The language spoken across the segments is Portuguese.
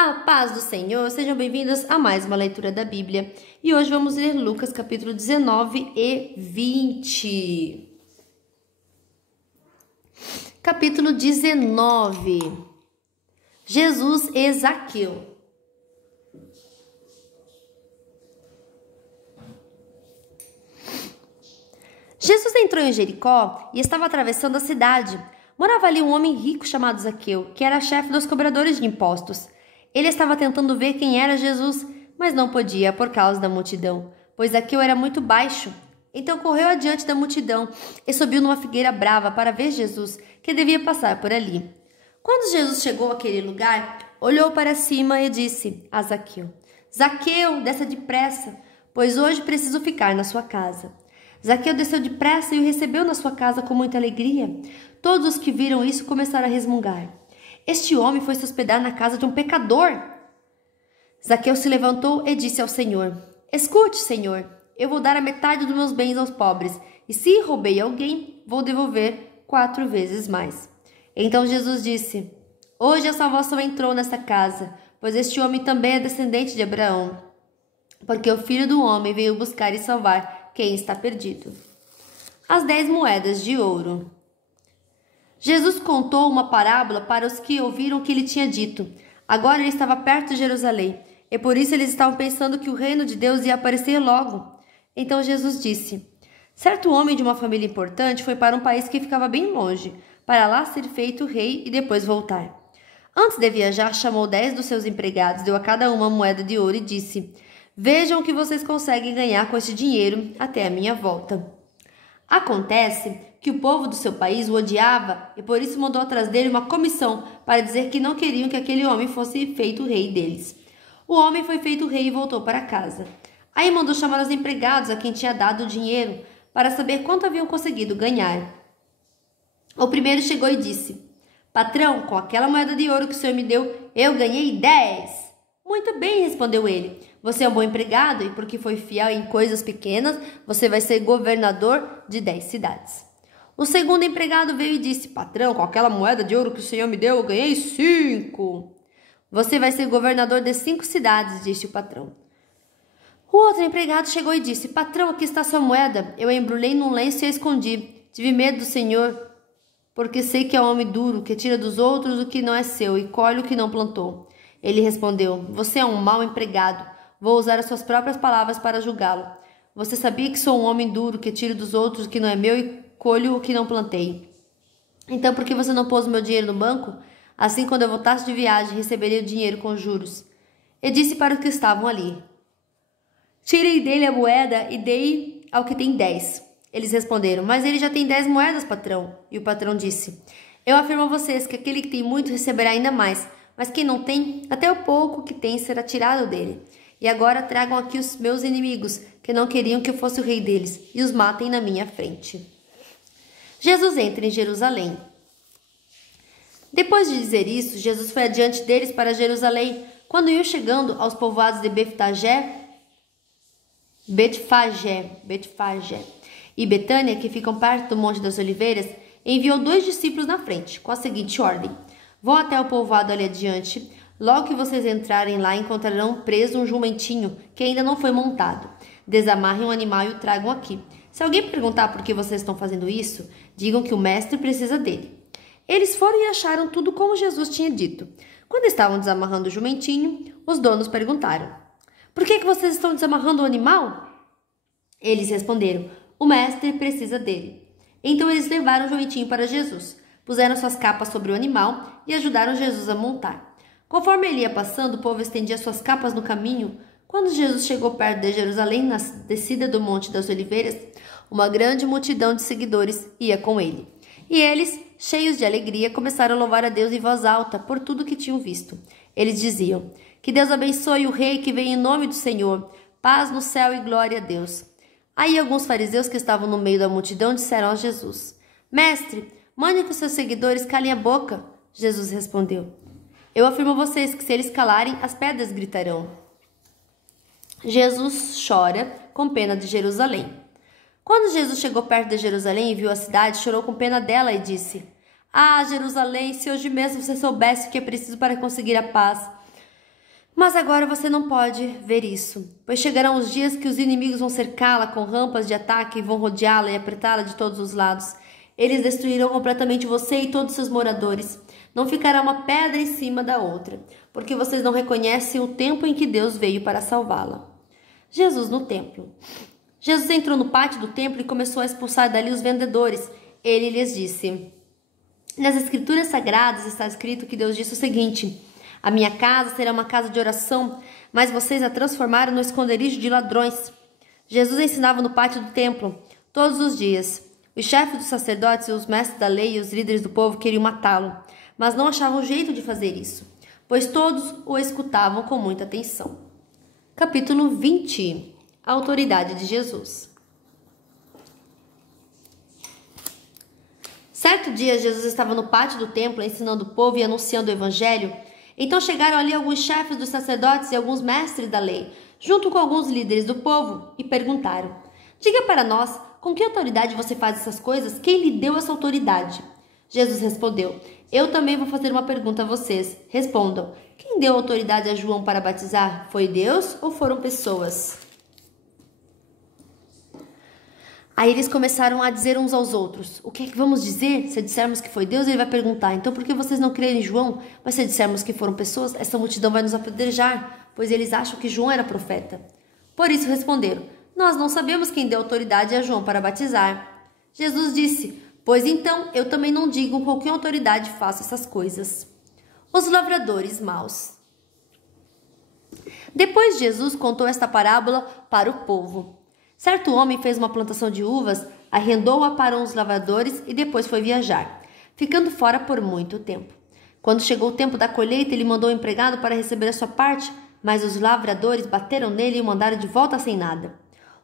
A paz do Senhor, sejam bem-vindos a mais uma leitura da Bíblia. E hoje vamos ler Lucas capítulo 19 e 20. Capítulo 19. Jesus e Zaqueu. Jesus entrou em Jericó e estava atravessando a cidade. Morava ali um homem rico chamado Zaqueu, que era chefe dos cobradores de impostos. Ele estava tentando ver quem era Jesus, mas não podia por causa da multidão, pois Zaqueu era muito baixo. Então correu adiante da multidão e subiu numa figueira brava para ver Jesus, que devia passar por ali. Quando Jesus chegou àquele lugar, olhou para cima e disse a Zaqueu: Zaqueu, desça depressa, pois hoje preciso ficar na sua casa. Zaqueu desceu depressa e o recebeu na sua casa com muita alegria. Todos os que viram isso começaram a resmungar. Este homem foi se hospedar na casa de um pecador. Zaqueu se levantou e disse ao Senhor: Escute, Senhor, eu vou dar a metade dos meus bens aos pobres, e se roubei alguém, vou devolver 4 vezes mais. Então Jesus disse: Hoje a salvação entrou nesta casa, pois este homem também é descendente de Abraão, porque o Filho do Homem veio buscar e salvar quem está perdido. As 10 moedas de ouro. Jesus contou uma parábola para os que ouviram o que ele tinha dito. Agora ele estava perto de Jerusalém, e por isso eles estavam pensando que o reino de Deus ia aparecer logo. Então Jesus disse: Certo homem de uma família importante foi para um país que ficava bem longe, para lá ser feito rei e depois voltar. Antes de viajar, chamou 10 dos seus empregados, deu a cada um uma moeda de ouro e disse: Vejam o que vocês conseguem ganhar com esse dinheiro até a minha volta. Acontece que o povo do seu país o odiava e por isso mandou atrás dele uma comissão para dizer que não queriam que aquele homem fosse feito rei deles. O homem foi feito rei e voltou para casa. Aí mandou chamar os empregados a quem tinha dado o dinheiro para saber quanto haviam conseguido ganhar. O primeiro chegou e disse: Patrão, com aquela moeda de ouro que o senhor me deu, eu ganhei 10. Muito bem, respondeu ele. Você é um bom empregado e porque foi fiel em coisas pequenas, você vai ser governador de 10 cidades. O segundo empregado veio e disse: Patrão, com aquela moeda de ouro que o senhor me deu, eu ganhei 5. Você vai ser governador de 5 cidades, disse o patrão. O outro empregado chegou e disse: Patrão, aqui está sua moeda. Eu a embrulhei num lenço e a escondi. Tive medo do senhor, porque sei que é um homem duro, que tira dos outros o que não é seu e colhe o que não plantou. Ele respondeu: Você é um mau empregado. Vou usar as suas próprias palavras para julgá-lo. Você sabia que sou um homem duro, que tiro dos outros o que não é meu e colho o que não plantei. Então por que você não pôs o meu dinheiro no banco? Assim, quando eu voltasse de viagem, receberia o dinheiro com juros. E disse para os que estavam ali: Tirei dele a moeda e dei ao que tem 10. Eles responderam: Mas ele já tem 10 moedas, patrão. E o patrão disse: Eu afirmo a vocês que aquele que tem muito receberá ainda mais, mas quem não tem, até o pouco que tem será tirado dele. E agora tragam aqui os meus inimigos, que não queriam que eu fosse o rei deles, e os matem na minha frente. Jesus entra em Jerusalém. Depois de dizer isso, Jesus foi adiante deles para Jerusalém. Quando iam chegando aos povoados de Betfagé e Betânia, que ficam perto do Monte das Oliveiras, enviou 2 discípulos na frente, com a seguinte ordem: Vão até o povoado ali adiante. Logo que vocês entrarem lá, encontrarão preso um jumentinho que ainda não foi montado. Desamarrem o animal e o tragam aqui. Se alguém perguntar por que vocês estão fazendo isso, digam que o mestre precisa dele. Eles foram e acharam tudo como Jesus tinha dito. Quando estavam desamarrando o jumentinho, os donos perguntaram: Por que vocês estão desamarrando o animal? Eles responderam: O mestre precisa dele. Então eles levaram o jumentinho para Jesus, puseram suas capas sobre o animal e ajudaram Jesus a montar. Conforme ele ia passando, o povo estendia suas capas no caminho. Quando Jesus chegou perto de Jerusalém, na descida do Monte das Oliveiras, uma grande multidão de seguidores ia com ele. E eles, cheios de alegria, começaram a louvar a Deus em voz alta por tudo que tinham visto. Eles diziam: Que Deus abençoe o rei que vem em nome do Senhor. Paz no céu e glória a Deus. Aí alguns fariseus que estavam no meio da multidão disseram a Jesus: Mestre, mande que os seus seguidores calem a boca. Jesus respondeu: Eu afirmo a vocês que se eles calarem, as pedras gritarão. Jesus chora com pena de Jerusalém. Quando Jesus chegou perto de Jerusalém e viu a cidade, chorou com pena dela e disse: Ah, Jerusalém, se hoje mesmo você soubesse o que é preciso para conseguir a paz, Mas agora você não pode ver isso, pois chegarão os dias que os inimigos vão cercá-la com rampas de ataque e vão rodeá-la e apertá-la de todos os lados. Eles destruirão completamente você e todos os seus moradores. Não ficará uma pedra em cima da outra, porque vocês não reconhecem o tempo em que Deus veio para salvá-la. Jesus no templo. Jesus entrou no pátio do templo e começou a expulsar dali os vendedores. Ele lhes disse: nas Escrituras Sagradas está escrito que Deus disse o seguinte: a minha casa será uma casa de oração, mas vocês a transformaram no esconderijo de ladrões. Jesus ensinava no pátio do templo todos os dias. Os chefes dos sacerdotes, os mestres da lei e os líderes do povo queriam matá-lo, mas não achavam jeito de fazer isso, pois todos o escutavam com muita atenção. Capítulo 20. A autoridade de Jesus. Certo dia, Jesus estava no pátio do templo ensinando o povo e anunciando o evangelho. Então chegaram ali alguns chefes dos sacerdotes e alguns mestres da lei, junto com alguns líderes do povo, e perguntaram: diga para nós, com que autoridade você faz essas coisas? Quem lhe deu essa autoridade? Jesus respondeu: eu também vou fazer uma pergunta a vocês. Respondam: quem deu autoridade a João para batizar? Foi Deus ou foram pessoas? Aí eles começaram a dizer uns aos outros: o que é que vamos dizer? Se dissermos que foi Deus, ele vai perguntar: então por que vocês não creem em João? Mas se dissermos que foram pessoas, essa multidão vai nos apedrejar, pois eles acham que João era profeta. Por isso responderam: nós não sabemos quem deu autoridade a João para batizar. Jesus disse: pois então eu também não digo com que autoridade faço essas coisas. Os lavradores maus. Depois Jesus contou esta parábola para o povo. Certo homem fez uma plantação de uvas, arrendou-a para uns lavradores e depois foi viajar, ficando fora por muito tempo. Quando chegou o tempo da colheita, ele mandou o empregado para receber a sua parte, mas os lavradores bateram nele e o mandaram de volta sem nada.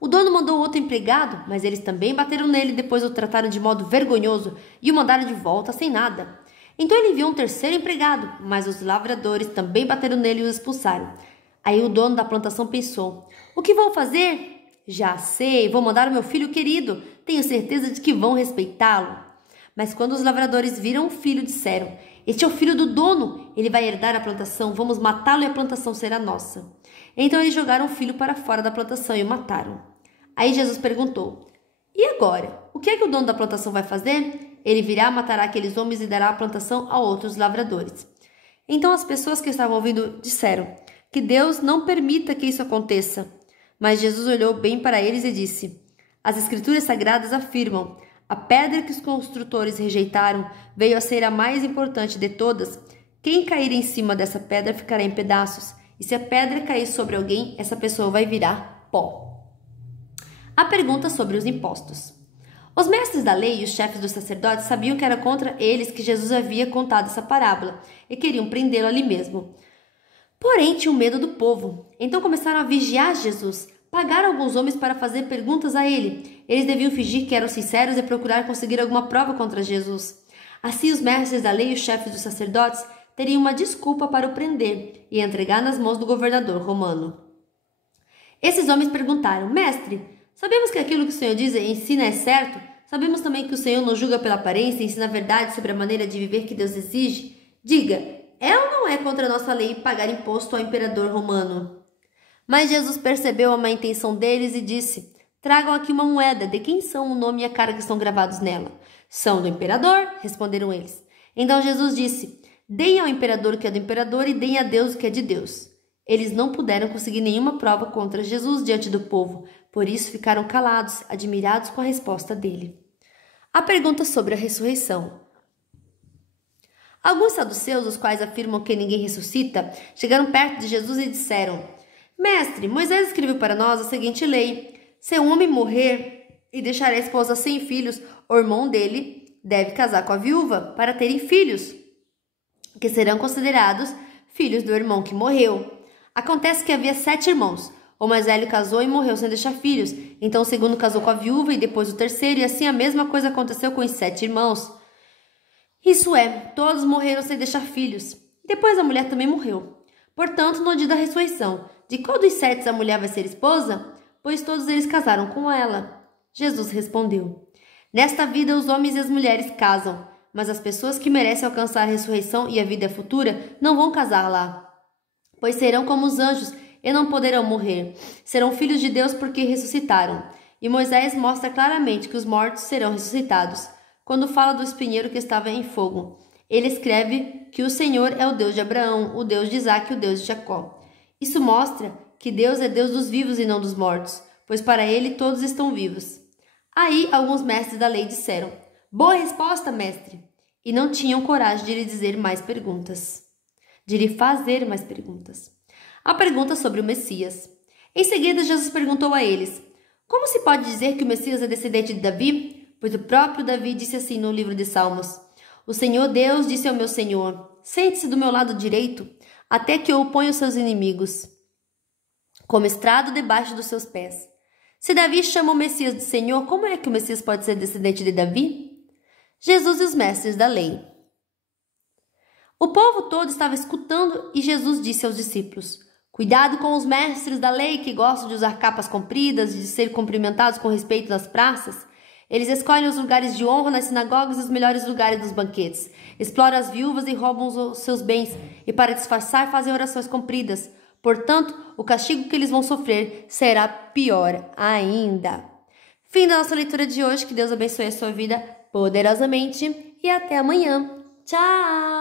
O dono mandou outro empregado, mas eles também bateram nele e depois o trataram de modo vergonhoso e o mandaram de volta sem nada. Então ele enviou um terceiro empregado, mas os lavradores também bateram nele e o expulsaram. Aí o dono da plantação pensou: o que vou fazer? Já sei, vou mandar o meu filho querido. Tenho certeza de que vão respeitá-lo. Mas quando os lavradores viram o filho, disseram: este é o filho do dono, ele vai herdar a plantação, vamos matá-lo e a plantação será nossa. Então eles jogaram o filho para fora da plantação e o mataram. Aí Jesus perguntou: e agora? O que é que o dono da plantação vai fazer? Ele virá, matará aqueles homens e dará a plantação a outros lavradores. Então as pessoas que estavam ouvindo disseram: que Deus não permita que isso aconteça. Mas Jesus olhou bem para eles e disse: as Escrituras Sagradas afirmam: a pedra que os construtores rejeitaram veio a ser a mais importante de todas. Quem cair em cima dessa pedra ficará em pedaços, e se a pedra cair sobre alguém, essa pessoa vai virar pó. A pergunta sobre os impostos. Os mestres da lei e os chefes dos sacerdotes sabiam que era contra eles que Jesus havia contado essa parábola e queriam prendê-lo ali mesmo. Porém, tinham medo do povo. Então começaram a vigiar Jesus. Pagaram alguns homens para fazer perguntas a ele. Eles deviam fingir que eram sinceros e procurar conseguir alguma prova contra Jesus. Assim, os mestres da lei e os chefes dos sacerdotes teriam uma desculpa para o prender e entregar nas mãos do governador romano. Esses homens perguntaram: mestre, sabemos que aquilo que o Senhor diz e ensina é certo? Sabemos também que o Senhor não julga pela aparência e ensina a verdade sobre a maneira de viver que Deus exige? Diga, é ou não é contra a nossa lei pagar imposto ao imperador romano? Mas Jesus percebeu a má intenção deles e disse: tragam aqui uma moeda, de quem são o nome e a cara que estão gravados nela? São do imperador, responderam eles. Então Jesus disse: deem ao imperador o que é do imperador e deem a Deus o que é de Deus. Eles não puderam conseguir nenhuma prova contra Jesus diante do povo, por isso ficaram calados, admirados com a resposta dele. A pergunta sobre a ressurreição. Alguns saduceus, os quais afirmam que ninguém ressuscita, chegaram perto de Jesus e disseram: mestre, Moisés escreveu para nós a seguinte lei: se um homem morrer e deixar a esposa sem filhos, o irmão dele deve casar com a viúva para terem filhos, que serão considerados filhos do irmão que morreu. Acontece que havia 7 irmãos. O mais velho casou e morreu sem deixar filhos. Então o segundo casou com a viúva e depois o terceiro, e assim a mesma coisa aconteceu com os 7 irmãos. Isso é, todos morreram sem deixar filhos. Depois a mulher também morreu. Portanto, no dia da ressurreição, de qual dos 7 a mulher vai ser esposa? Pois todos eles casaram com ela. Jesus respondeu: nesta vida os homens e as mulheres casam, mas as pessoas que merecem alcançar a ressurreição e a vida futura não vão casar lá. pois serão como os anjos e não poderão morrer. Serão filhos de Deus porque ressuscitaram. E Moisés mostra claramente que os mortos serão ressuscitados, quando fala do espinheiro que estava em fogo. Ele escreve que o Senhor é o Deus de Abraão, o Deus de Isaque e o Deus de Jacó. Isso mostra que Deus é Deus dos vivos e não dos mortos, pois para ele todos estão vivos. Aí alguns mestres da lei disseram: "Boa resposta, mestre!" E não tinham coragem de lhe fazer mais perguntas. A pergunta sobre o Messias. Em seguida, Jesus perguntou a eles: "Como se pode dizer que o Messias é descendente de Davi? Pois o próprio Davi disse assim no livro de Salmos: O Senhor Deus disse ao meu Senhor: Sente-se do meu lado direito, até que eu ponha os seus inimigos como estrado debaixo dos seus pés. Se Davi chama o Messias de Senhor, como é que o Messias pode ser descendente de Davi?" Jesus e os mestres da lei. O povo todo estava escutando e Jesus disse aos discípulos: "Cuidado com os mestres da lei que gostam de usar capas compridas e de ser cumprimentados com respeito nas praças. Eles escolhem os lugares de honra nas sinagogas e os melhores lugares dos banquetes. Exploram as viúvas e roubam os seus bens, e para disfarçar fazem orações compridas. Portanto, o castigo que eles vão sofrer será pior ainda." Fim da nossa leitura de hoje. Que Deus abençoe a sua vida poderosamente e até amanhã. Tchau!